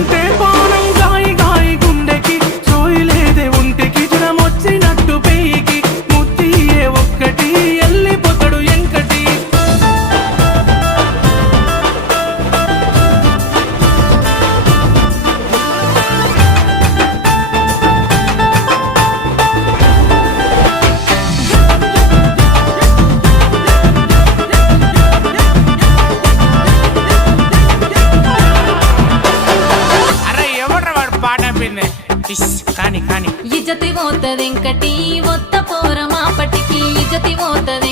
చూస్తుంటే పానం గాయి గాయి గుండెకి చోయిలేదే ఒంటికి జ్వరం వచ్చినట్టు పెయికి ముత్తియే ఒక్కటి ఎల్లిపోతాడు ఎంకటి అరే ఎవడ్రా వాడు పాట పిందే కానీ కానీ ఇజ్జతి పోతదెంకటి ఒత్త పోర మాపటికి ఇజ్జతి పోతది